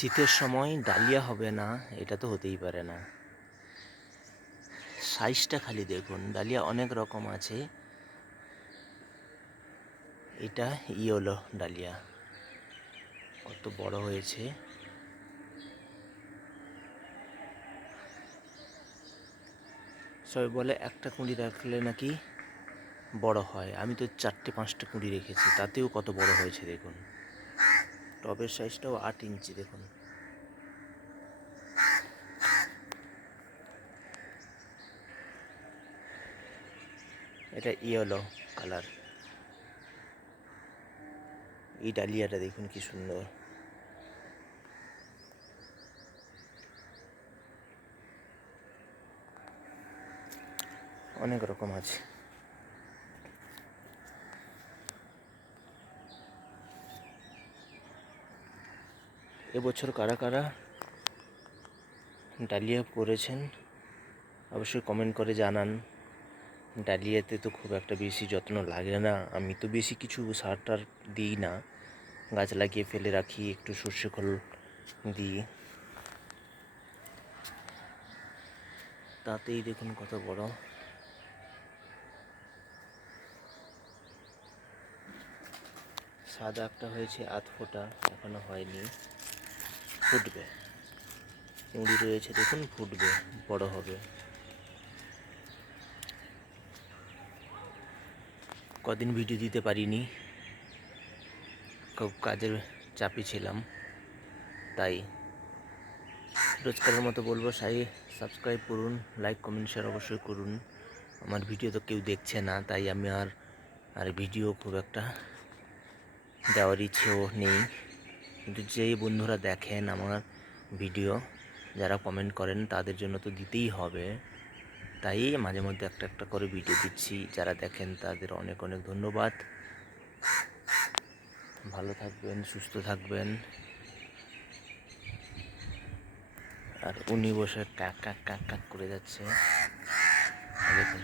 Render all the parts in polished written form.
শীতের সময় ডালিয়া হবে না, এটা তো হতেই পারে না। সাইজটা খালি দেখুন, ডালিয়া অনেক রকম আছে। এটা ইয়েলো ডালিয়া, কত বড় হয়েছে। সবাই বলে একটা কুঁড়ি রাখলে নাকি বড় হয়, আমি তো 4-5টা কুঁড়ি রেখেছি, তাতেও কত বড় হয়েছে দেখুন। টবের সাইজটাও 8 ইঞ্চি দেখুন। এটা ইয়েলো কালার। এই ডালিয়াটা দেখুন কি সুন্দর। অনেক রকম আছে। এবছর কারা কারা ডালিয়া করেছেন অবশ্যই কমেন্ট করে জানান। ডালিয়াতে তো খুব একটা বেশি যত্ন লাগে না, আমি তো বেশি কিছু সার টার দিই না, গাছ লাগিয়ে ফেলে রাখি, একটু সর্ষে খোল দিই, তাতেই দেখুন কত বড়। সাদা একটা হয়েছে 8 ফোঁটা, এখনো হয়নি, ফুটবে। কুঁড়ি রয়েছে দেখুন, ফুটবে, বড় হবে। কদিন ভিডিও দিতে পারিনি, খুব কাজের চাপে ছিলাম, তাই রোজকারের মতো বলবো, সাবস্ক্রাইব করুন, লাইক কমেন্ট শেয়ার অবশ্যই করুন। আমার ভিডিও তো কেউ দেখছে না, তাই আমি আর ভিডিও খুব একটা দেওয়ার ইচ্ছেও নেই। কিন্তু যেই বন্ধুরা দেখেন আমার ভিডিও, যারা কমেন্ট করেন, তাদের জন্য তো দিতেই হবে, তাই মাঝে মধ্যে একটা একটা করে ভিডিও দিচ্ছি। যারা দেখেন তাদের অনেক অনেক ধন্যবাদ। ভালো থাকবেন, সুস্থ থাকবেন। আর উনি বসে কাক কাক কাক কাক করে যাচ্ছে, দেখুন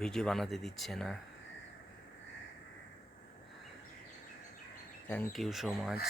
ভিডিও বানাতে দিচ্ছে না। Thank you so much.